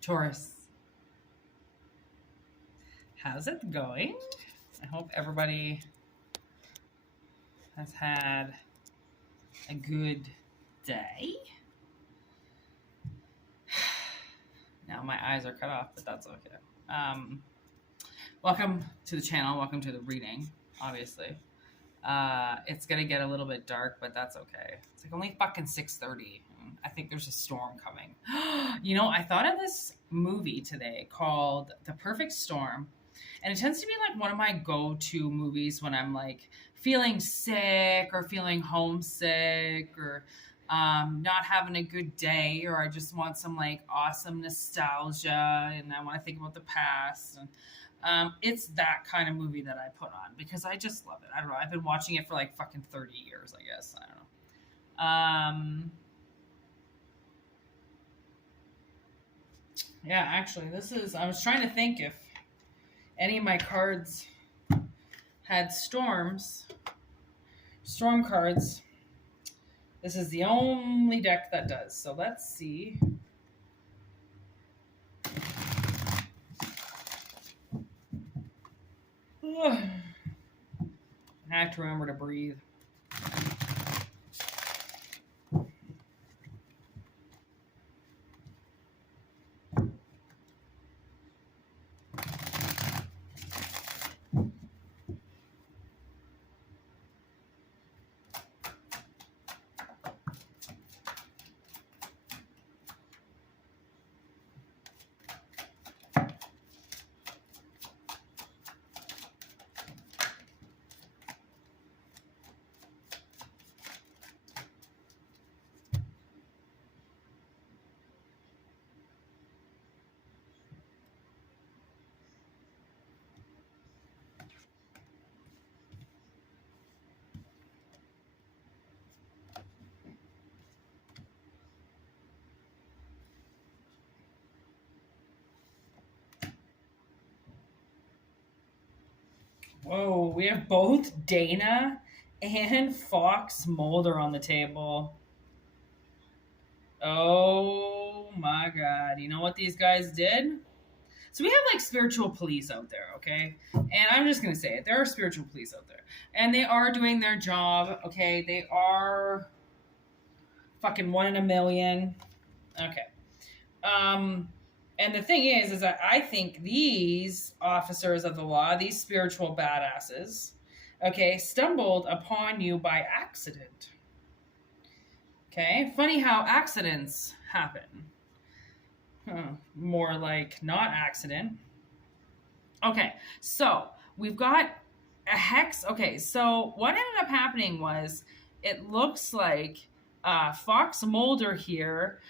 Taurus, how's it going? I hope everybody has had a good day. Now my eyes are cut off, but that's okay. Welcome to the channel. Welcome to the reading, obviously. It's going to get a little bit dark, but that's okay. It's like only fucking 6:30. I think there's a storm coming. You know, I thought of this movie today called The Perfect Storm. And it tends to be like one of my go-to movies when I'm like feeling sick or feeling homesick or not having a good day, or I just want some like awesome nostalgia and I want to think about the past. And it's that kind of movie that I put on because I just love it. I don't know. I've been watching it for like fucking 30 years, I guess. I don't know. Yeah, actually, I was trying to think if any of my cards had storm cards. This is the only deck that does. So let's see. Ugh. I have to remember to breathe. Whoa, we have both Dana and Fox Mulder on the table. Oh my God. You know what these guys did? So we have like spiritual police out there, okay? And I'm just going to say it. There are spiritual police out there. And they are doing their job, okay? They are fucking 1 in a million. Okay. And the thing is that I think these officers of the law, these spiritual badasses, okay, stumbled upon you by accident. Okay, funny how accidents happen. More like not accident. Okay, so we've got a hex. Okay, so what ended up happening was it looks like Fox Mulder here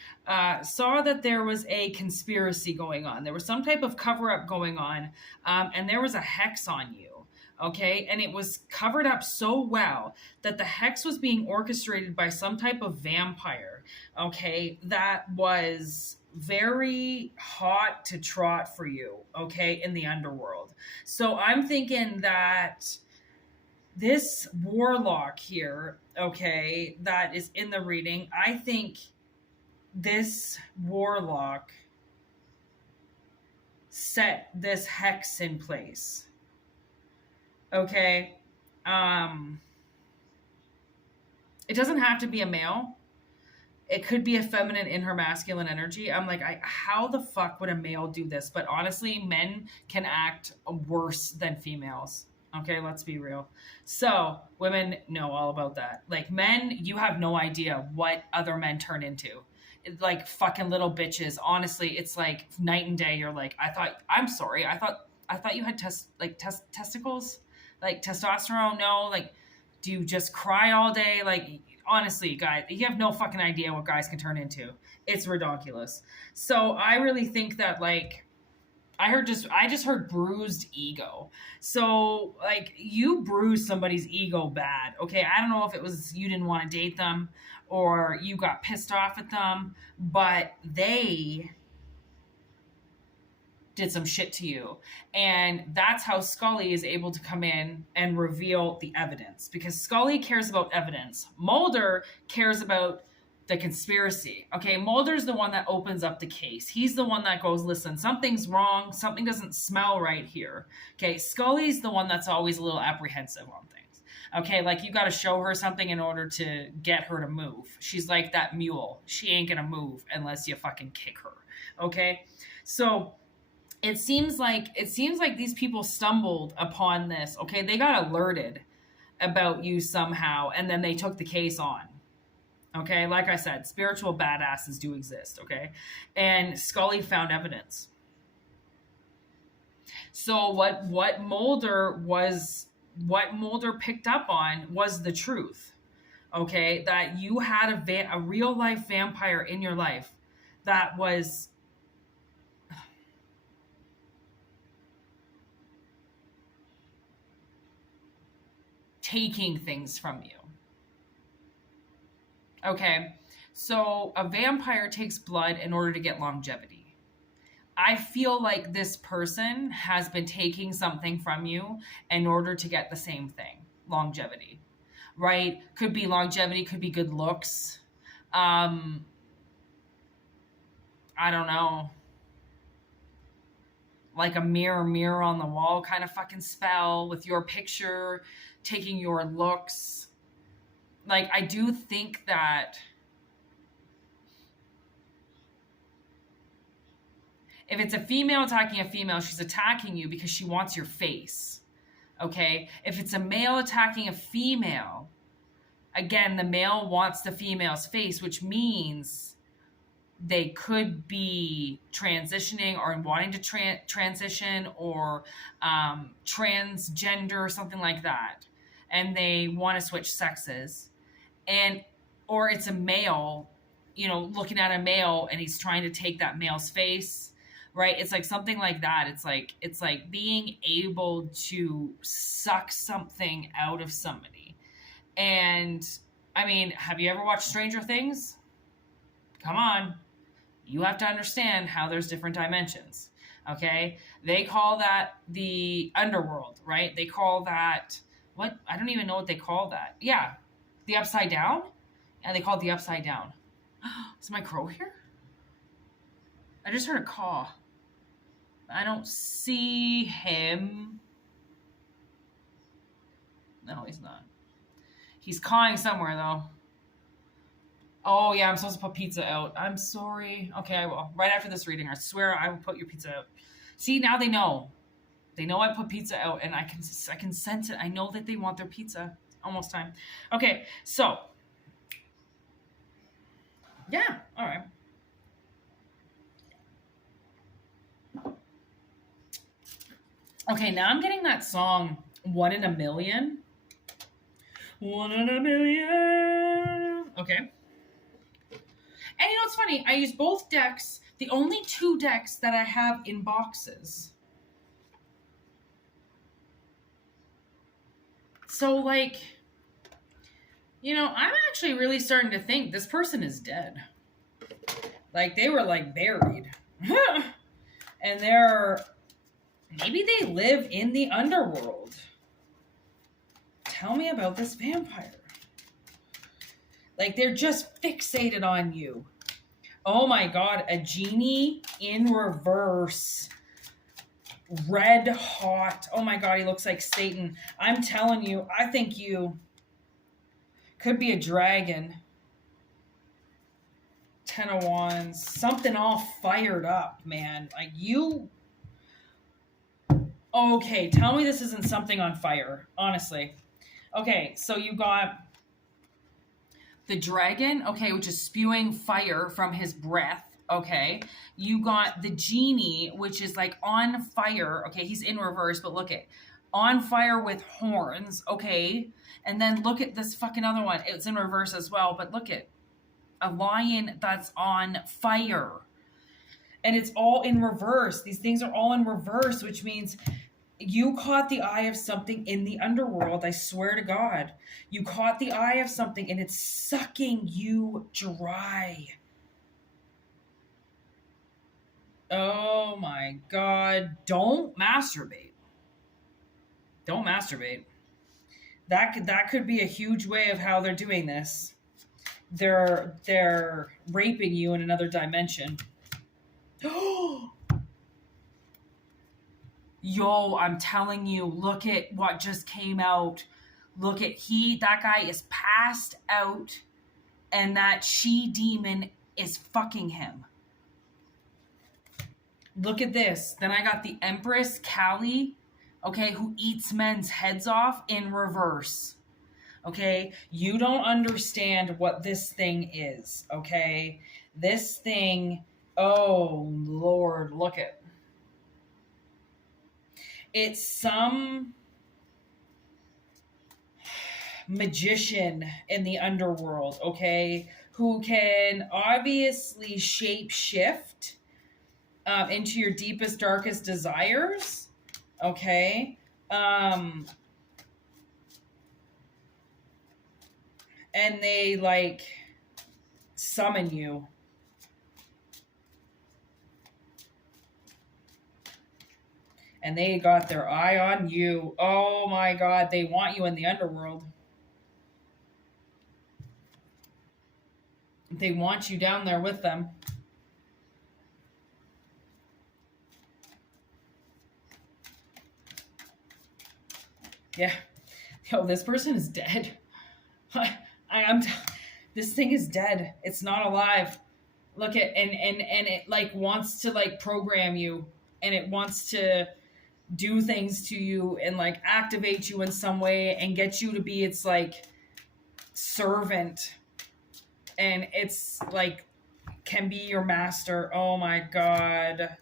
saw that there was a conspiracy going on. There was some type of cover-up going on, and there was a hex on you. Okay, and it was covered up so well that the hex was being orchestrated by some type of vampire, okay, that was very hot to trot for you, okay, in the underworld. So I'm thinking that this warlock here, okay, that is in the reading, I think this warlock set this hex in place. Okay. It doesn't have to be a male. It could be a feminine in her masculine energy. I'm like, how the fuck would a male do this? But honestly, men can act worse than females. Okay, let's be real. So women know all about that. Like men, you have no idea what other men turn into. It's like fucking little bitches. Honestly, it's like night and day. You're like, I thought you had testicles, like testosterone. No, like, do you just cry all day? Like, honestly, guys, you have no fucking idea what guys can turn into. It's ridiculous. So I really think that like, I just heard bruised ego. So like you bruised somebody's ego bad. Okay. I don't know if it was, you didn't want to date them or you got pissed off at them, but they did some shit to you. And that's how Scully is able to come in and reveal the evidence, because Scully cares about evidence. Mulder cares about the conspiracy. Okay, Mulder's the one that opens up the case. He's the one that goes, listen, something's wrong. Something doesn't smell right here. Okay, Scully's the one that's always a little apprehensive on things. Okay, like you got to show her something in order to get her to move. She's like that mule. She ain't gonna move unless you fucking kick her. Okay, so it seems like these people stumbled upon this. Okay, they got alerted about you somehow, and then they took the case on. Okay, like I said, spiritual badasses do exist, okay? And Scully found evidence. So what Mulder picked up on was the truth, okay? That you had a real life vampire in your life that was taking things from you. Okay, so a vampire takes blood in order to get longevity. I feel like this person has been taking something from you in order to get the same thing, longevity, right? Could be longevity, could be good looks. I don't know. Like a mirror on the wall kind of fucking spell with your picture, taking your looks. Like, I do think that if it's a female attacking a female, she's attacking you because she wants your face, okay? If it's a male attacking a female, again, the male wants the female's face, which means they could be transitioning or wanting to transition or transgender or something like that. And they want to switch sexes. Or it's a male, looking at a male and he's trying to take that male's face, right? It's like something like that. It's like being able to suck something out of somebody. And I mean, have you ever watched Stranger Things? Come on. You have to understand how there's different dimensions. Okay. They call that the underworld, right? They call that what? I don't even know what they call that. Yeah. The upside down? And they call it the upside down. Is my crow here? I just heard a caw. I don't see him. No, he's not. He's cawing somewhere, though. Oh, yeah, I'm supposed to put pizza out. I'm sorry. Okay, I will. Right after this reading, I swear I will put your pizza out. See, now they know. They know I put pizza out, and I can sense it. I know that they want their pizza. Almost time. Okay, so. Yeah, all right. Okay, now I'm getting that song, 1 in a Million. 1 in a million. Okay. And it's funny, I use both decks, the only 2 decks that I have in boxes. So, like, I'm actually really starting to think this person is dead. Like, they were, like, buried. And maybe they live in the underworld. Tell me about this vampire. Like, they're just fixated on you. Oh my God, a genie in reverse. Red hot. Oh my God, he looks like Satan. I'm telling you, I think you could be a dragon. 10 of Wands. Something all fired up, man. Like you. Okay, tell me this isn't something on fire, honestly. Okay, so you got the dragon, okay, which is spewing fire from his breath. Okay, you got the genie, which is like on fire. Okay, he's in reverse, but look at on fire with horns. Okay, and then look at this fucking other one. It's in reverse as well, but look at a lion that's on fire, and it's all in reverse. These things are all in reverse, which means you caught the eye of something in the underworld. I swear to God, you caught the eye of something, and it's sucking you dry. Oh my God. Don't masturbate. Don't masturbate. That could be a huge way of how they're doing this. they're raping you in another dimension. Yo, I'm telling you, look at what just came out. Look at that guy is passed out and that she demon is fucking him. Look at this. Then I got the Empress Kali, okay, who eats men's heads off in reverse. Okay, you don't understand what this thing is, okay? This thing, oh Lord, look at. It's some magician in the underworld, okay, who can obviously shape shift into your deepest, darkest desires, okay? And they like summon you. And they got their eye on you. Oh my God, they want you in the underworld. They want you down there with them. Yeah. Yo, this person is dead. This thing is dead. It's not alive. Look at, and it like wants to like program you, and it wants to do things to you and like activate you in some way and get you to be its like servant, and it's like can be your master. Oh my God.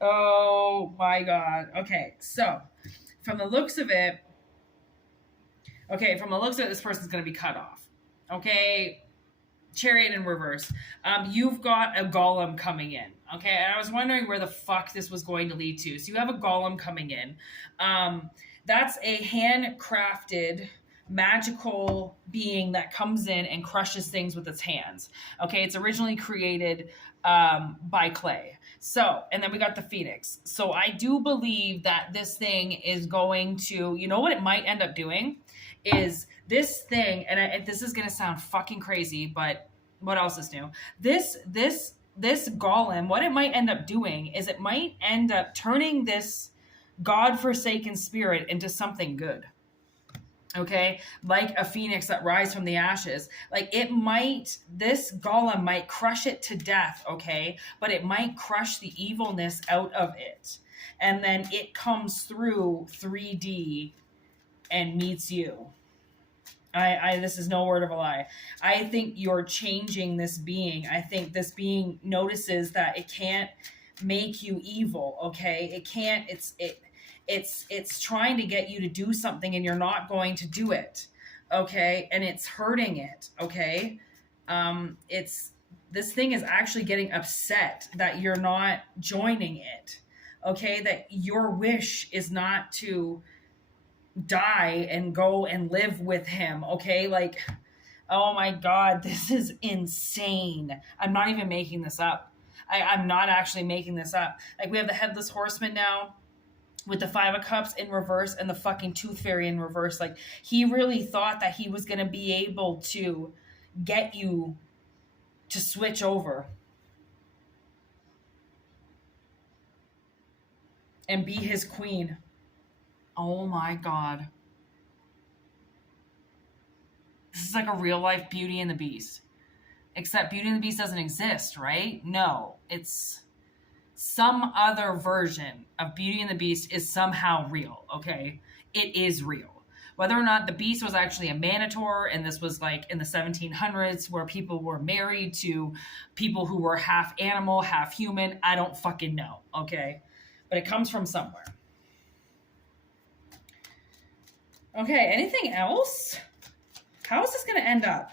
Oh my God. Okay, so from the looks of it, this person's going to be cut off. Okay, Chariot in reverse. You've got a golem coming in. Okay, and I was wondering where the fuck this was going to lead to. So you have a golem coming in. That's a handcrafted magical being that comes in and crushes things with its hands. Okay, it's originally created by clay. So, and then we got the Phoenix. So I do believe that this thing is going to, you know what it might end up doing is this thing, and this is going to sound fucking crazy, but what else is new? This golem, what it might end up doing is it might end up turning this godforsaken spirit into something good. Okay, like a phoenix that rises from the ashes. Like this golem might crush it to death, okay? But it might crush the evilness out of it. And then it comes through 3D and meets you. This is no word of a lie. I think you're changing this being. I think this being notices that it can't make you evil, okay? It can't, it's trying to get you to do something and you're not going to do it, okay? And it's hurting it, okay? This thing is actually getting upset that you're not joining it, okay? That your wish is not to die and go and live with him, okay? Like, oh my God, this is insane. I'm not even making this up. I'm not actually making this up. Like, we have the Headless Horseman now, with the 5 of Cups in reverse and the fucking Tooth Fairy in reverse. Like, he really thought that he was going to be able to get you to switch over and be his queen. Oh my God. This is like a real life Beauty and the Beast. Except Beauty and the Beast doesn't exist, right? No, it's some other version of Beauty and the Beast is somehow real, okay? It is real. Whether or not the Beast was actually a Minotaur, and this was like in the 1700s where people were married to people who were half animal, half human, I don't fucking know, okay? But it comes from somewhere. Okay, anything else? How is this going to end up?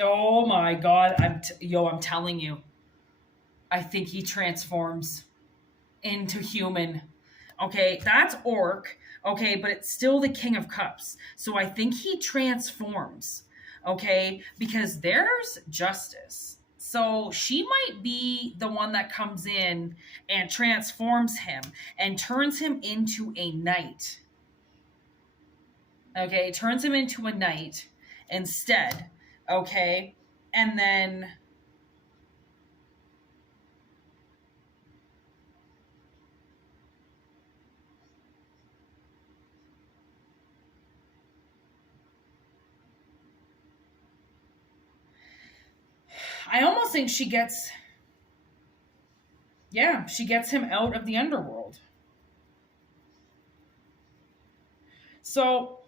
Oh my God, I'm telling you. I think he transforms into human. Okay, that's orc. Okay, but it's still the King of Cups. So I think he transforms. Okay, because there's justice. So she might be the one that comes in and transforms him and turns him into a knight. Okay, turns him into a knight instead. Okay, and then I almost think she gets, yeah, she gets him out of the underworld. So,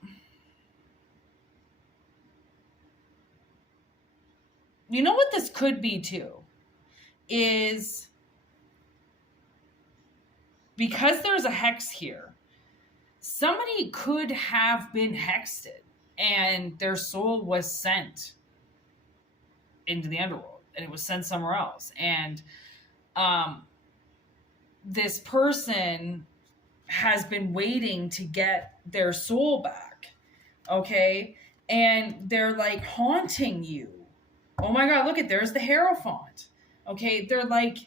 you know what this could be too? Is because there's a hex here, somebody could have been hexed and their soul was sent into the underworld and it was sent somewhere else. And this person has been waiting to get their soul back. Okay. And they're like haunting you. Oh my God, look at, there's the Hierophant. Okay. They're like,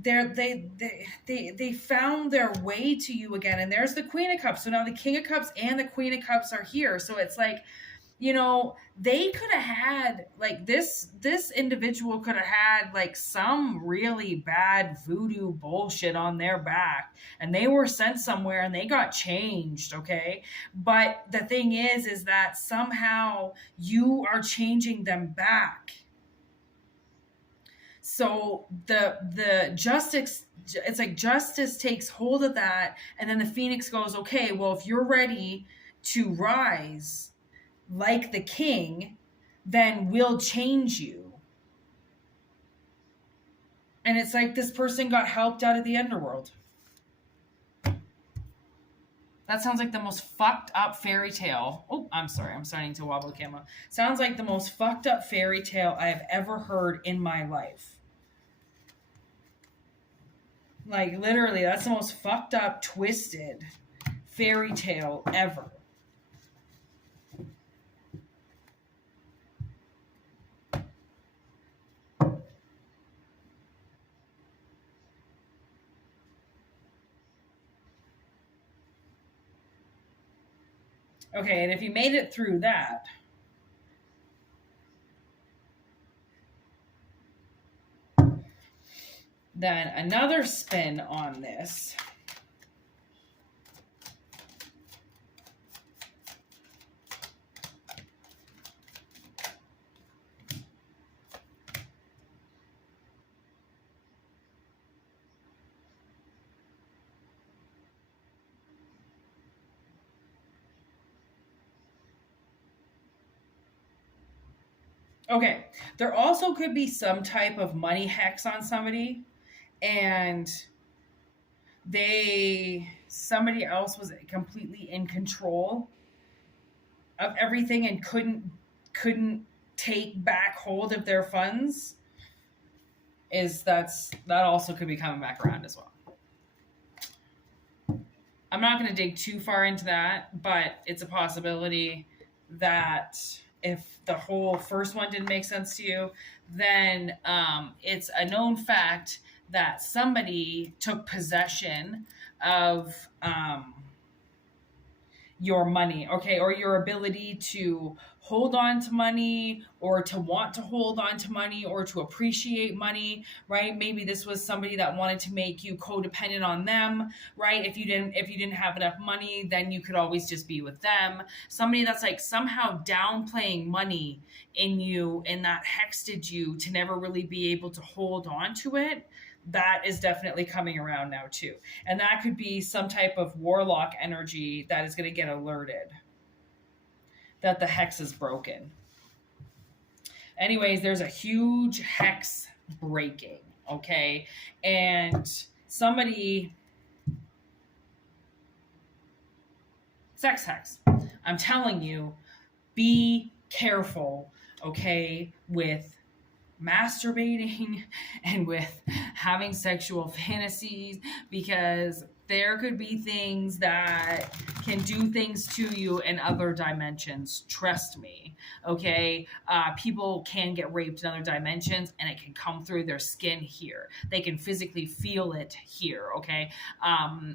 they found their way to you again. And there's the Queen of Cups. So now the King of Cups and the Queen of Cups are here. So it's like, you know, they could have had like this individual could have had like some really bad voodoo bullshit on their back and they were sent somewhere and they got changed. Okay. But the thing is that somehow you are changing them back. So the justice, it's like justice takes hold of that. And then the Phoenix goes, okay, well, if you're ready to rise like the king, then we'll change you. And it's like this person got helped out of the underworld. That sounds like the most fucked up fairy tale. Oh, I'm sorry. I'm starting to wobble the camera. Sounds like the most fucked up fairy tale I have ever heard in my life. Like literally, that's the most fucked up, twisted fairy tale ever. Okay, and if you made it through that, then another spin on this. Okay, there also could be some type of money hex on somebody, and somebody else was completely in control of everything and couldn't take back hold of their funds. That also could be coming back around as well. I'm not going to dig too far into that, but it's a possibility that if the whole first one didn't make sense to you, then it's a known fact that somebody took possession of your money, okay, or your ability to hold on to money or to want to hold on to money or to appreciate money, right? Maybe this was somebody that wanted to make you codependent on them, right? If you didn't have enough money, then you could always just be with them. Somebody that's like somehow downplaying money in you and that hexed you to never really be able to hold on to it. That is definitely coming around now too. And that could be some type of warlock energy that is going to get alerted that the hex is broken. Anyways, there's a huge hex breaking, okay? And somebody... Sex hex. I'm telling you, be careful, okay, with masturbating and with having sexual fantasies, because there could be things that can do things to you in other dimensions. Trust me. Okay. People can get raped in other dimensions and it can come through their skin here. They can physically feel it here. Okay.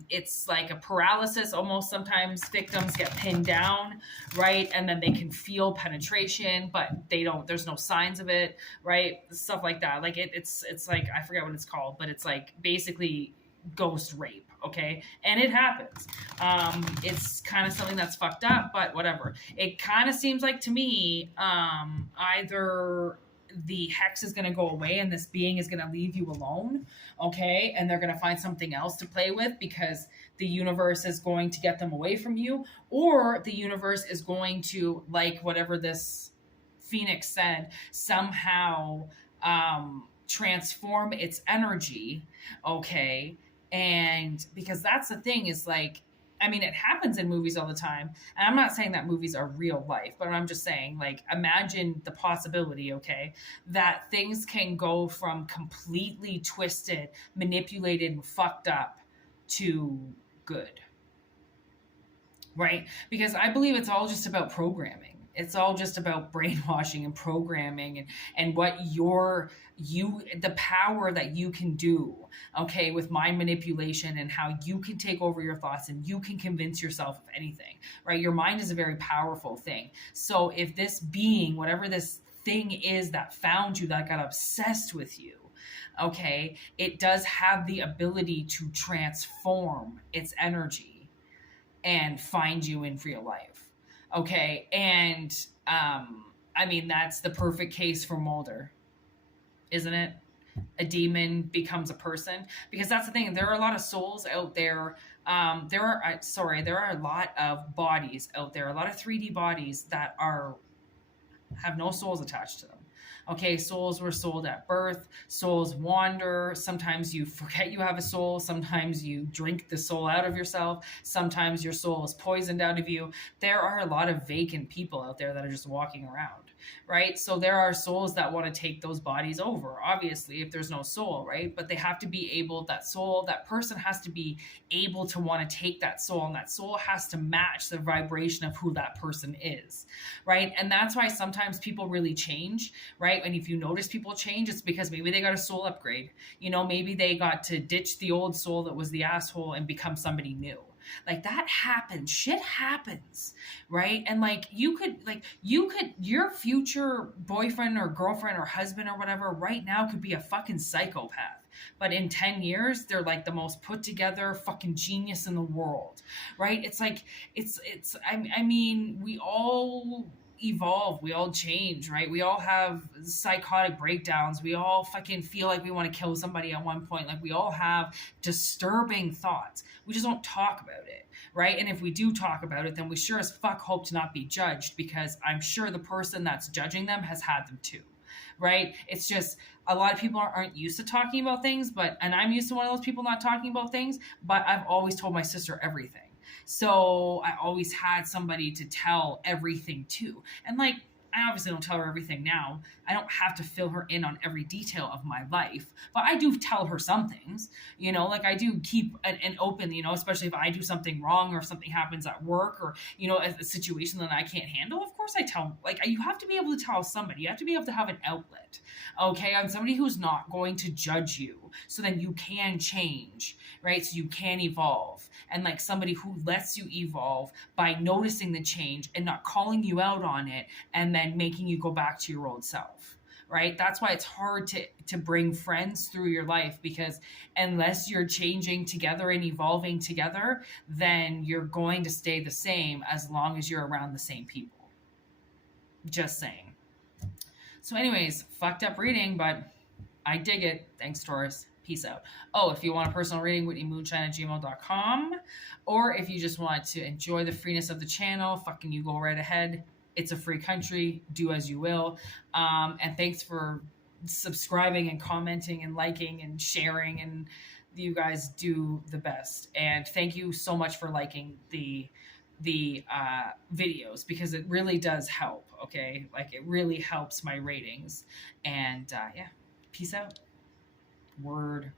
It's like a paralysis almost. Sometimes victims get pinned down, right? And then they can feel penetration, but they don't, there's no signs of it, right? Stuff like that. Like it's like, I forget what it's called, but it's like basically ghost rape. Okay. And it happens. It's kind of something that's fucked up, but whatever. It kind of seems like to me, either the hex is going to go away and this being is going to leave you alone. Okay. And they're going to find something else to play with because the universe is going to get them away from you, or the universe is going to, like whatever this Phoenix said, somehow transform its energy. Okay. And because that's the thing is like, I mean, it happens in movies all the time. And I'm not saying that movies are real life, but I'm just saying, like, imagine the possibility, okay, that things can go from completely twisted, manipulated, and fucked up to good. Right? Because I believe it's all just about programming. It's all just about brainwashing and programming and what the power that you can do, okay, with mind manipulation and how you can take over your thoughts and you can convince yourself of anything, right? Your mind is a very powerful thing. So if this being, whatever this thing is that found you, that got obsessed with you, okay, it does have the ability to transform its energy and find you in real life. Okay, and I mean, that's the perfect case for Mulder, isn't it? A demon becomes a person, because that's the thing. There are a lot of souls out there. There are a lot of bodies out there, a lot of 3D bodies that have no souls attached to them. Okay, souls were sold at birth. Souls wander. Sometimes you forget you have a soul. Sometimes you drink the soul out of yourself. Sometimes your soul is poisoned out of you. There are a lot of vacant people out there that are just walking around, right? So there are souls that want to take those bodies over, obviously, if there's no soul, right? But they have to be able, that person has to be able to want to take that soul, and that soul has to match the vibration of who that person is, right? And that's why sometimes people really change, right? And if you notice people change, it's because maybe they got a soul upgrade. You know, maybe they got to ditch the old soul that was the asshole and become somebody new. Like that happens. Shit happens, right? And like you could, your future boyfriend or girlfriend or husband or whatever right now could be a fucking psychopath. But in 10 years, they're like the most put together fucking genius in the world, right? It's like, I mean, we all evolve, we all change, right? We all have psychotic breakdowns. We all fucking feel like we want to kill somebody at one point. Like we all have disturbing thoughts. We just don't talk about it, right? And if we do talk about it, then we sure as fuck hope to not be judged, because I'm sure the person that's judging them has had them too, right? It's just a lot of people aren't used to talking about things, and I'm used to one of those people not talking about things, but I've always told my sister everything. So I always had somebody to tell everything to. And like, I obviously don't tell her everything now. I don't have to fill her in on every detail of my life, but I do tell her some things, you know, like I do keep an open, you know, especially if I do something wrong or if something happens at work or, you know, a situation that I can't handle. Of course I tell, like, you have to be able to tell somebody, you have to be able to have an outlet, okay, on somebody who's not going to judge you. So then you can change, right? So you can evolve, and like somebody who lets you evolve by noticing the change and not calling you out on it and then making you go back to your old self, right? That's why it's hard to bring friends through your life, because unless you're changing together and evolving together, then you're going to stay the same as long as you're around the same people. Just saying. So anyways, fucked up reading, but I dig it. Thanks, Taurus. Peace out. Oh, if you want a personal reading, whitneymoonshine@gmail.com. Or if you just want to enjoy the freeness of the channel, fucking you go right ahead. It's a free country. Do as you will. And thanks for subscribing and commenting and liking and sharing. And you guys do the best. And thank you so much for liking the videos, because it really does help. Okay. Like it really helps my ratings. And yeah, peace out. Word.